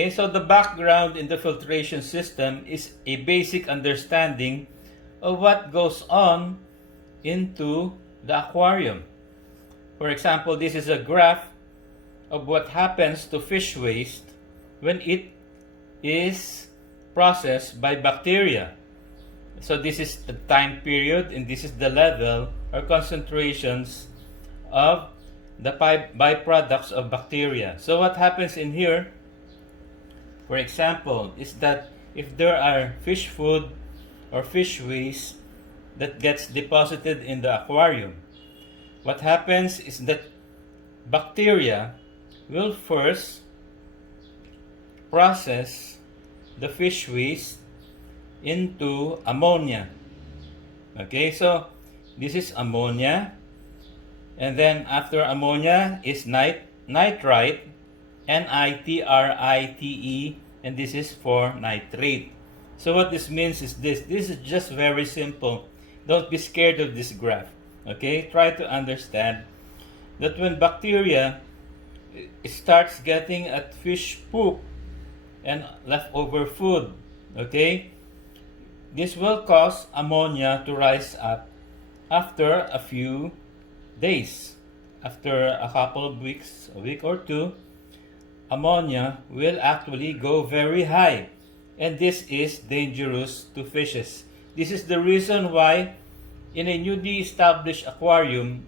Okay, so the background in the filtration system is a basic understanding of what goes on into the aquarium. For example, this is a graph of what happens to fish waste when it is processed by bacteria. So this is the time period and this is the level or concentrations of the byproducts of bacteria. So what happens in here, for example, is that if there are fish food or fish waste that gets deposited in the aquarium, what happens is that bacteria will first process the fish waste into ammonia. Okay, so this is ammonia, and then after ammonia is nitrite, nitrite, and this is for nitrate. So what this means is this is just very simple. Don't be scared of this graph. Okay, try to understand that when bacteria starts getting at fish poop and leftover food, okay, this will cause ammonia to rise up after a few days. After a couple of weeks, a week or two, ammonia will actually go very high, and this is dangerous to fishes. This is the reason why in a newly established aquarium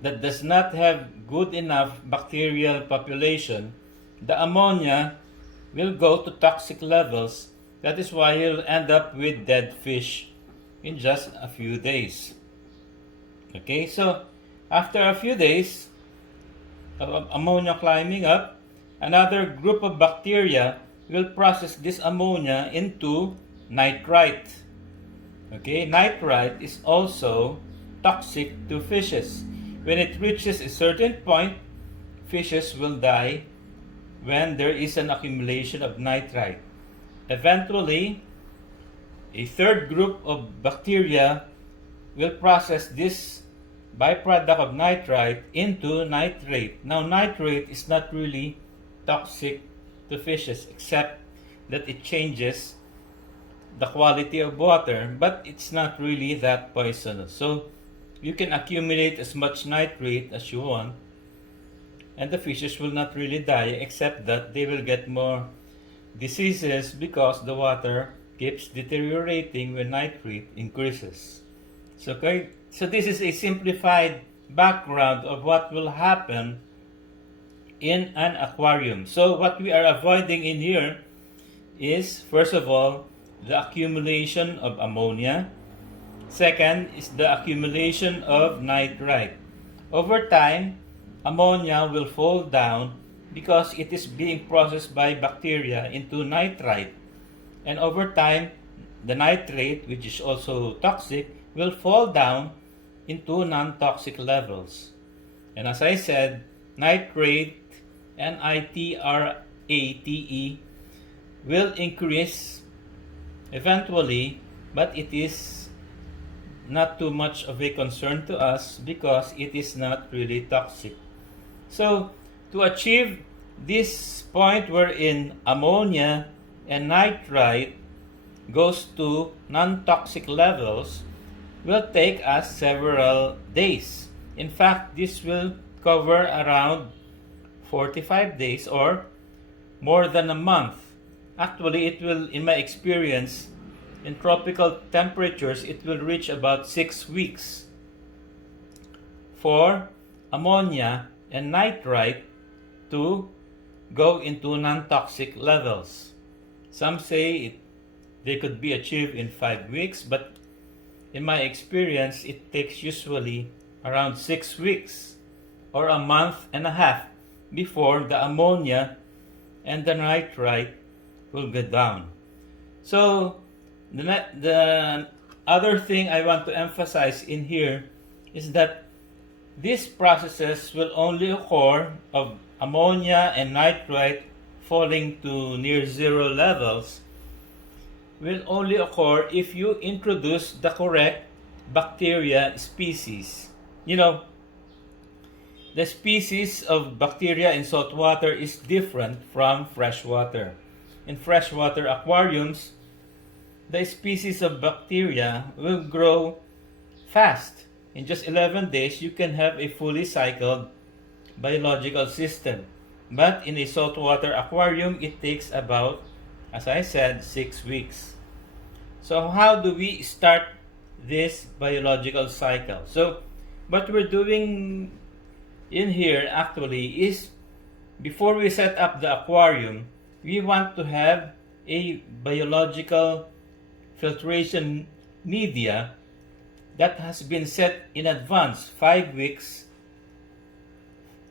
that does not have good enough bacterial population, the ammonia will go to toxic levels. That is why you'll end up with dead fish in just a few days. Okay, so after a few days of ammonia climbing up, another group of bacteria will process this ammonia into nitrite. Okay, nitrite is also toxic to fishes. When it reaches a certain point, fishes will die when there is an accumulation of nitrite. Eventually, a third group of bacteria will process this byproduct of nitrite into nitrate. Now, nitrate is not really toxic to fishes, except that it changes the quality of water, but it's not really that poisonous. So you can accumulate as much nitrate as you want, and the fishes will not really die, except that they will get more diseases because the water keeps deteriorating when nitrate increases. So this is a simplified background of what will happen in an aquarium. So what we are avoiding in here is, first of all, the accumulation of ammonia. Second is the accumulation of nitrite. Over time, ammonia will fall down because it is being processed by bacteria into nitrite. And over time, the nitrate, which is also toxic, will fall down into non-toxic levels. And as I said, nitrate, nitrate, will increase eventually, but it is not too much of a concern to us because it is not really toxic. So to achieve this point wherein ammonia and nitrite goes to non-toxic levels will take us several days. In fact, this will cover around 45 days or more than a month. Actually, it will, in my experience, in tropical temperatures, it will reach about 6 weeks for ammonia and nitrite to go into non-toxic levels. Some say they could be achieved in 5 weeks, but in my experience, it takes usually around 6 weeks or a month and a half before the ammonia and the nitrite will go down. So the other thing I want to emphasize in here is that these processes will only occur of ammonia and nitrite falling to near zero levels will only occur if you introduce the correct bacteria species. You know, the species of bacteria in salt water is different from freshwater. In freshwater aquariums, the species of bacteria will grow fast. In just 11 days, you can have a fully cycled biological system. But in a saltwater aquarium, it takes about, as I said, 6 weeks. So how do we start this biological cycle? So what we're doing in here actually is, before we set up the aquarium, we want to have a biological filtration media that has been set in advance, 5 weeks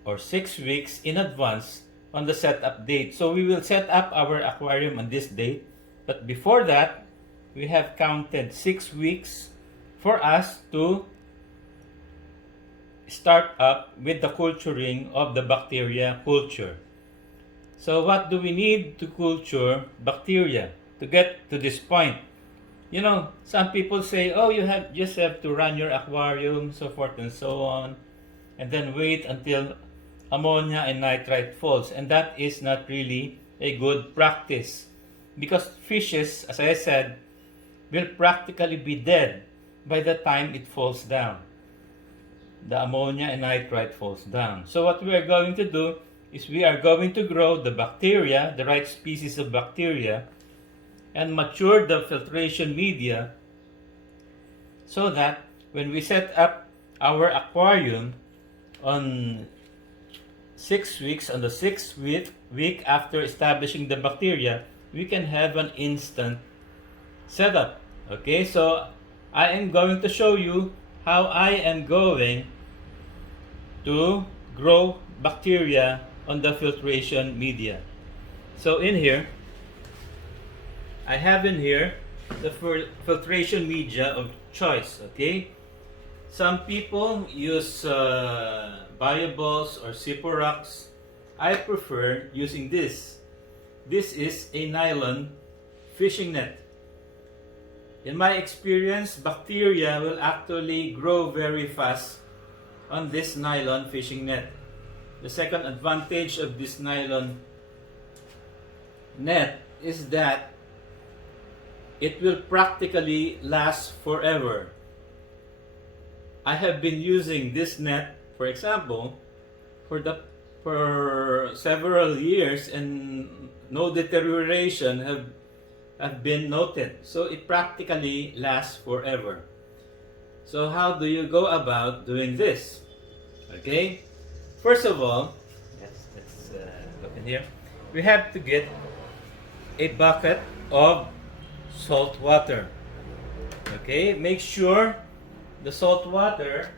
or 6 weeks in advance on the setup date. So we will set up our aquarium on this date, but before that, we have counted 6 weeks for us to start up with the culturing of the bacteria culture. So what do we need to culture bacteria to get to this point? You know, some people say, oh, you just have to run your aquarium, so forth and so on, and then wait until ammonia and nitrite falls. And that is not really a good practice, because fishes, as I said, will practically be dead by the time it falls down. The ammonia and nitrite falls down. So what we are going to do is we are going to grow the bacteria, the right species of bacteria, and mature the filtration media so that when we set up our aquarium on 6 weeks, on the 6th week after establishing the bacteria, we can have an instant setup. Okay, so I am going to show you how I am going to grow bacteria on the filtration media. So in here, I have in here the filtration media of choice. Okay, some people use Bioballs or Zipporox. I prefer using this. This is a nylon fishing net. In my experience, bacteria will actually grow very fast on this nylon fishing net. The second advantage of this nylon net is that it will practically last forever. I have been using this net, for example, for several years, and no deterioration have been noted. So it practically lasts forever. So how do you go about doing this? Okay, first of all, let's look in here. We have to get a bucket of salt water. Okay, make sure the salt water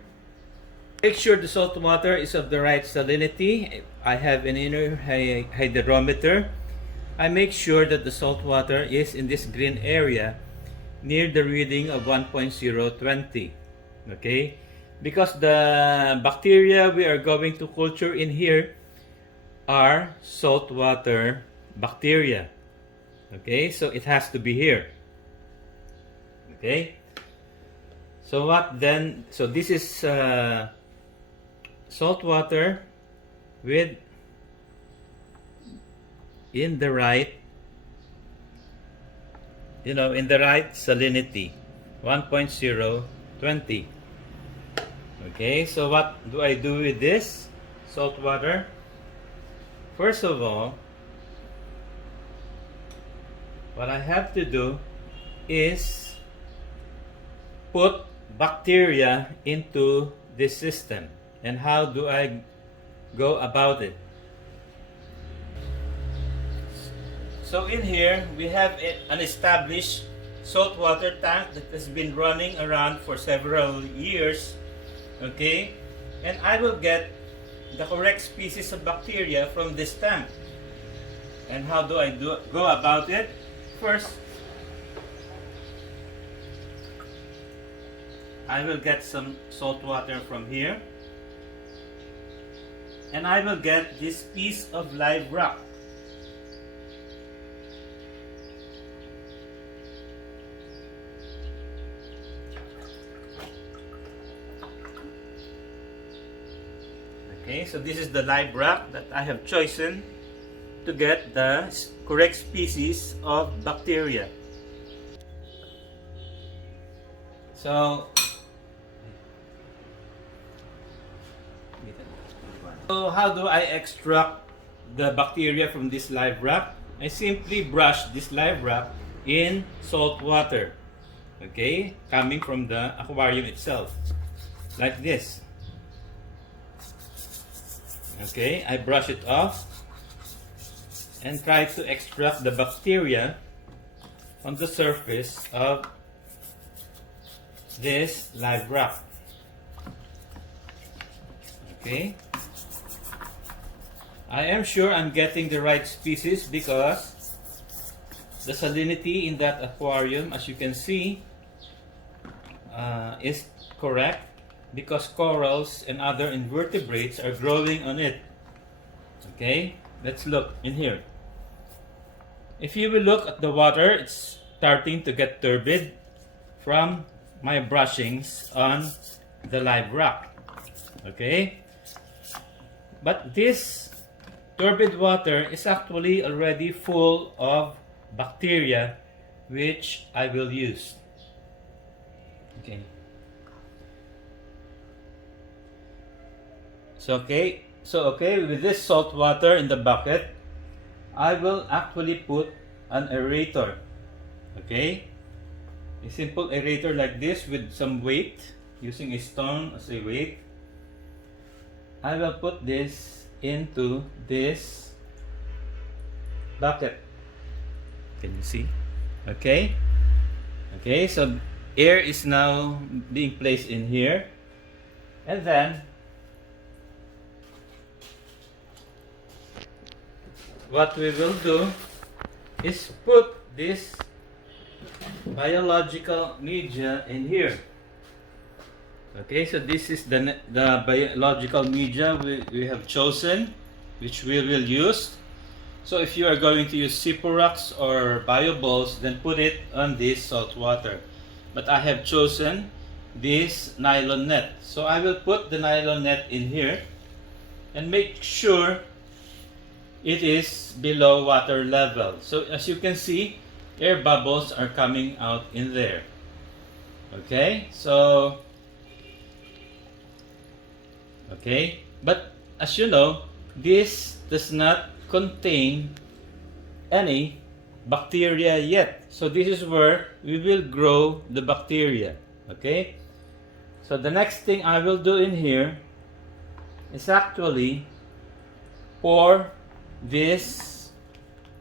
is of the right salinity. I have an inner hydrometer. I make sure that the salt water is in this green area near the reading of 1.020. Okay, because the bacteria we are going to culture in here are saltwater bacteria. Okay, so it has to be here. Okay, so what then? So this is salt water with in the right salinity, 1.020. Okay, so what do I do with this salt water? First of all, what I have to do is put bacteria into this system. And how do I go about it? So in here, we have an established saltwater tank that has been running around for several years. Okay, and I will get the correct species of bacteria from this tank. And how do I go about it? First, I will get some salt water from here, and I will get this piece of live rock. Okay, so this is the live rock that I have chosen to get the correct species of bacteria. So how do I extract the bacteria from this live rock? I simply brush this live rock in salt water, okay, coming from the aquarium itself, like this. Okay, I brush it off and try to extract the bacteria on the surface of this live rock. Okay, I am sure I'm getting the right species because the salinity in that aquarium, as you can see, is correct, because corals and other invertebrates are growing on it. Okay, let's look in here. If you will look at the water, it's starting to get turbid from my brushings on the live rock. Okay, but this turbid water is actually already full of bacteria, which I will use. Okay. So with this salt water in the bucket, I will actually put an aerator. Okay, a simple aerator like this with some weight, using a stone as a weight. I will put this into this bucket. Can you see? Okay. Okay, so air is now being placed in here, and then what we will do is put this biological media in here. Okay, so this is the biological media we have chosen, which we will use. So if you are going to use Siporax or bioballs, then put it on this salt water. But I have chosen this nylon net. So I will put the nylon net in here and make sure it is below water level. So as you can see, air bubbles are coming out in there. Okay, so okay, but as you know, this does not contain any bacteria yet. So this is where we will grow the bacteria. Okay, so the next thing I will do in here is actually pour this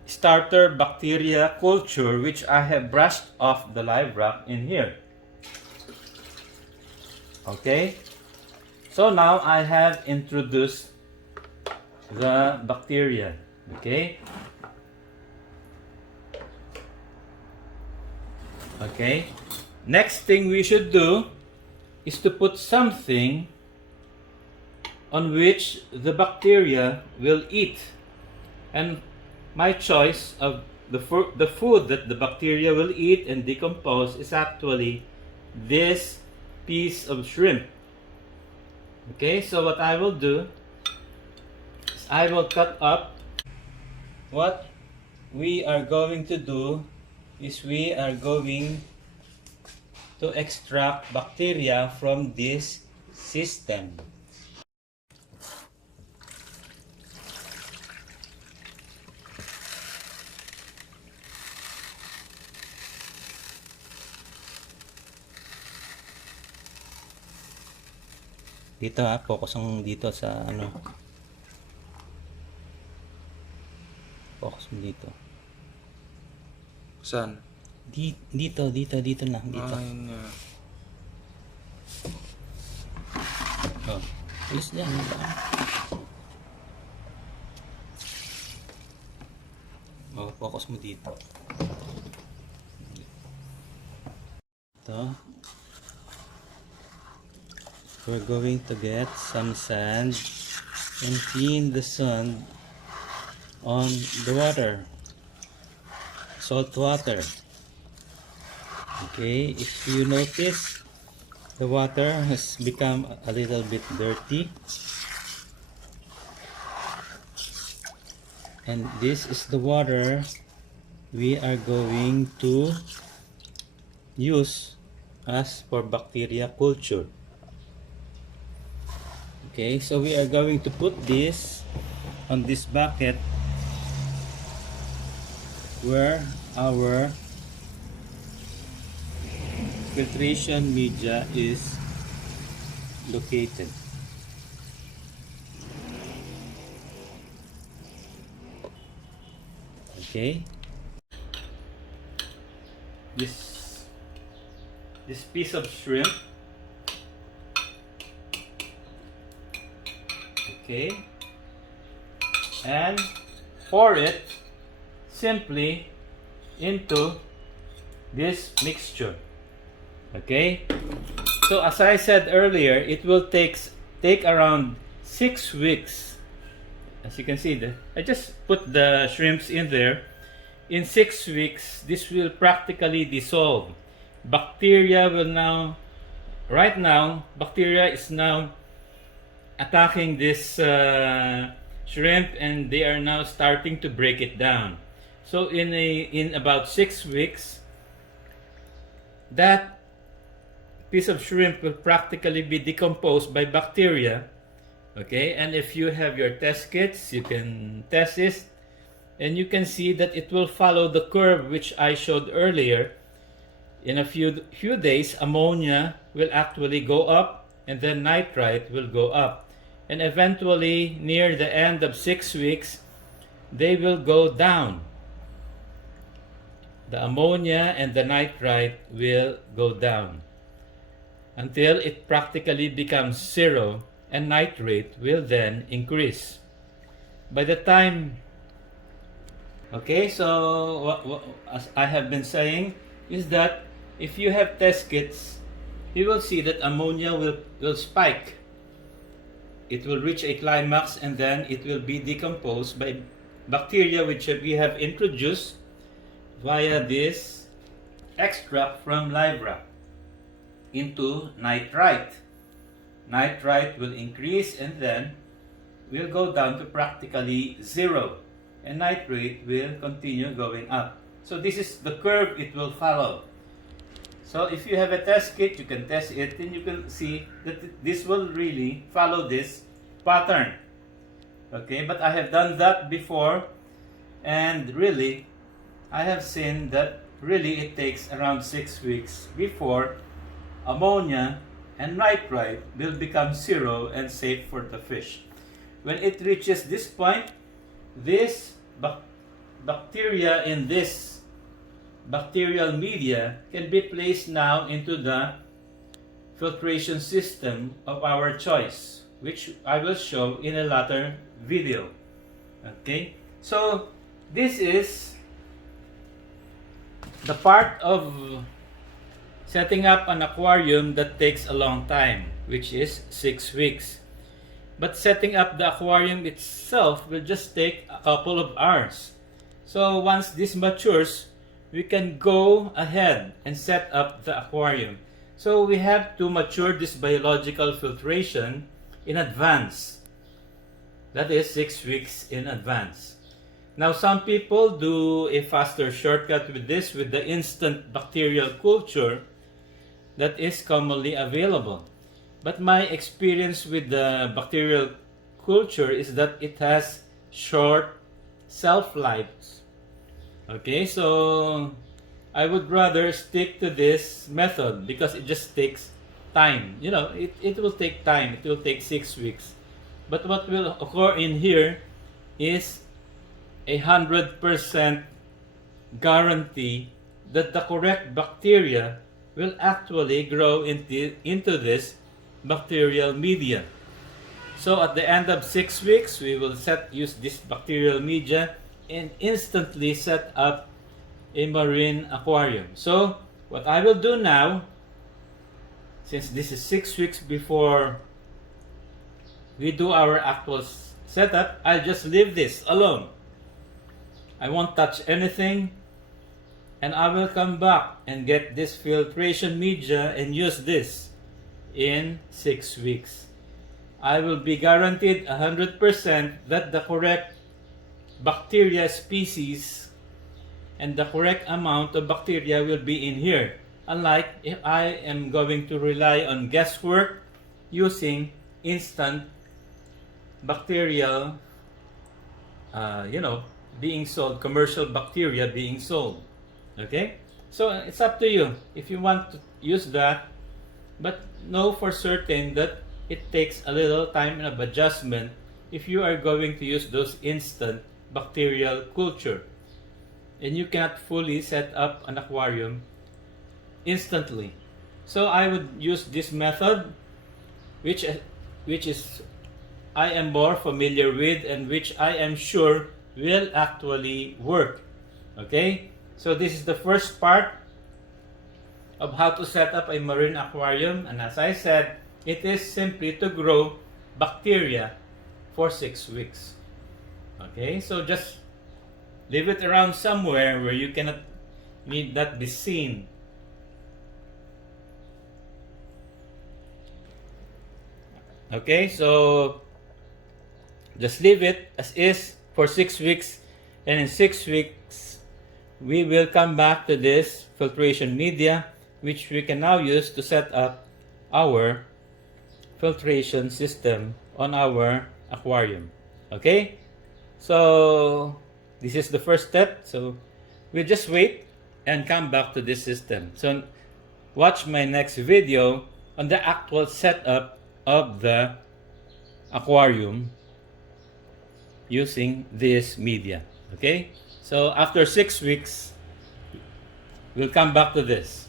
starter bacteria culture, which I have brushed off the live rock, in here. Okay, so now I have introduced the bacteria. Okay, okay, next thing we should do is to put something on which the bacteria will eat. And my choice of the food that the bacteria will eat and decompose is actually this piece of shrimp. Okay, so what I will do is I will cut up. What we are going to do is we are going to extract bacteria from this system. Dito focus ang dito sa ano. Focus mo dito. Saan? Dito na, dito. Ayun nga. Oh, alis dyan. Oh, focus mo dito. Ito. We're going to get some sand and clean the sand on the water, salt water. Okay, if you notice, the water has become a little bit dirty. and this is the water we are going to use as for bacteria culture. Okay, so we are going to put this on this bucket where our filtration media is located. Okay, this piece of shrimp, okay, and pour it simply into this mixture. Okay, so as I said earlier, it will take around 6 weeks. As you can see, I just put the shrimps in there. In 6 weeks, this will practically dissolve. Bacteria will now, right now, bacteria is now attacking this shrimp, and they are now starting to break it down. So in about 6 weeks, that piece of shrimp will practically be decomposed by bacteria. Okay, and if you have your test kits, you can test this, and you can see that it will follow the curve which I showed earlier. In a few days, ammonia will actually go up, and then nitrite will go up, and eventually near the end of 6 weeks, they will go down. The ammonia and the nitrite will go down until it practically becomes zero, and nitrate will then increase. By the time, okay, so as I have been saying, is that if you have test kits, you will see that ammonia will spike. It will reach a climax, and then it will be decomposed by bacteria which we have introduced via this extract from liverock into nitrite. Nitrite will increase and then will go down to practically zero, and nitrate will continue going up. So this is the curve it will follow. So if you have a test kit, you can test it, and you can see that this will really follow this pattern. Okay, but I have done that before, and really I have seen that really it takes around 6 weeks before ammonia and nitrite will become zero and safe for the fish. When it reaches this point, this bacteria in this bacterial media can be placed now into the filtration system of our choice, which I will show in a later video. Okay, so this is the part of setting up an aquarium that takes a long time, which is 6 weeks. But setting up the aquarium itself will just take a couple of hours. So once this matures, we can go ahead and set up the aquarium. So we have to mature this biological filtration in advance. That is 6 weeks in advance. Now some people do a faster shortcut with this, with the instant bacterial culture that is commonly available. But my experience with the bacterial culture is that it has short shelf lives. Okay, so I would rather stick to this method because it just takes time. You know, it will take time. It will take 6 weeks. But what will occur in here is 100% guarantee that the correct bacteria will actually grow into this bacterial media. So at the end of 6 weeks, we will use this bacterial media and instantly set up a marine aquarium. So what I will do now, since this is 6 weeks before we do our actual setup, I'll just leave this alone. I won't touch anything, and I will come back and get this filtration media and use this in 6 weeks. I will be guaranteed 100% that the correct bacteria species and the correct amount of bacteria will be in here. Unlike if I am going to rely on guesswork using instant bacterial, being sold, commercial bacteria being sold. Okay? So it's up to you if you want to use that, but know for certain that it takes a little time of adjustment if you are going to use those instant bacterial culture. And you cannot fully set up an aquarium instantly. So I would use this method, which is I am more familiar with and which I am sure will actually work. Okay? So this is the first part of how to set up a marine aquarium, and as I said, it is simply to grow bacteria for 6 weeks. Okay? So just leave it around somewhere where you cannot need that be seen. Okay, so just leave it as is for 6 weeks, and in 6 weeks we will come back to this filtration media, which we can now use to set up our filtration system on our aquarium. Okay, so this is the first step. So we just wait and come back to this system. So watch my next video on the actual setup of the aquarium using this media. Okay, so after 6 weeks we'll come back to this.